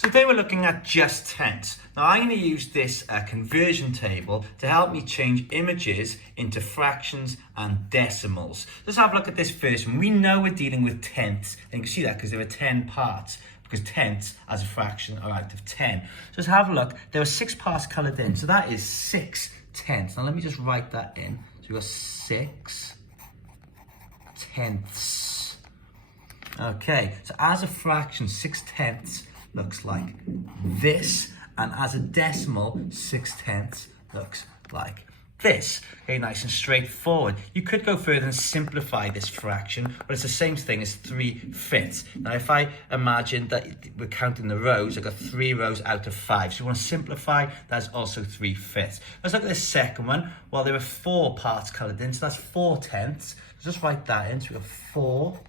So today we're looking at just tenths. Now I'm going to use this conversion table to help me change images into fractions and decimals. Let's have a look at this first one. We know we're dealing with tenths, and you can see that because there are 10 parts, because tenths as a fraction are out of 10. So let's have a look. There are 6 parts coloured in, so that is 6 tenths. Now let me just write that in. So we've got 6 tenths. Okay, so as a fraction, 6 tenths looks like this, and as a decimal, 6 tenths looks like this. Okay, nice and straightforward. You could go further and simplify this fraction, but it's the same thing as 3/5. Now, if I imagine that we're counting the rows, I've got 3 rows out of 5. So you want to simplify, that's also 3/5. Let's look at this second one. Well, there are 4 parts coloured in, so that's 4 tenths. So just write that in. So we've got 4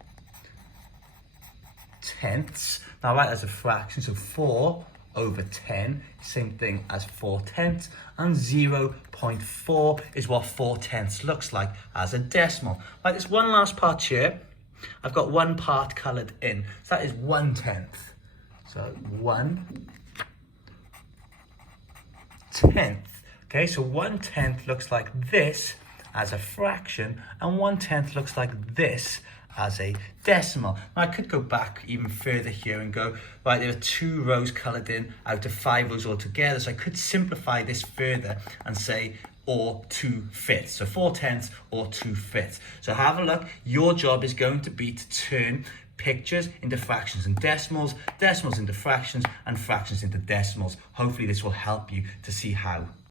tenths. Now write as a fraction, so 4 over 10, same thing as 4 tenths, and 0.4 is what 4 tenths looks like as a decimal. Right, there's one last part here. I've got 1 part coloured in, so that is 1 tenth. So 1 tenth. Okay, so 1 tenth looks like this as a fraction, and 1 tenth looks like this as a decimal. Now I could go back even further here and go, right, there are 2 rows coloured in out of 5 rows altogether, so I could simplify this further and say or 2/5. So 4 tenths or 2/5. So have a look. Your job is going to be to turn pictures into fractions and decimals, decimals into fractions, and fractions into decimals. Hopefully this will help you to see how.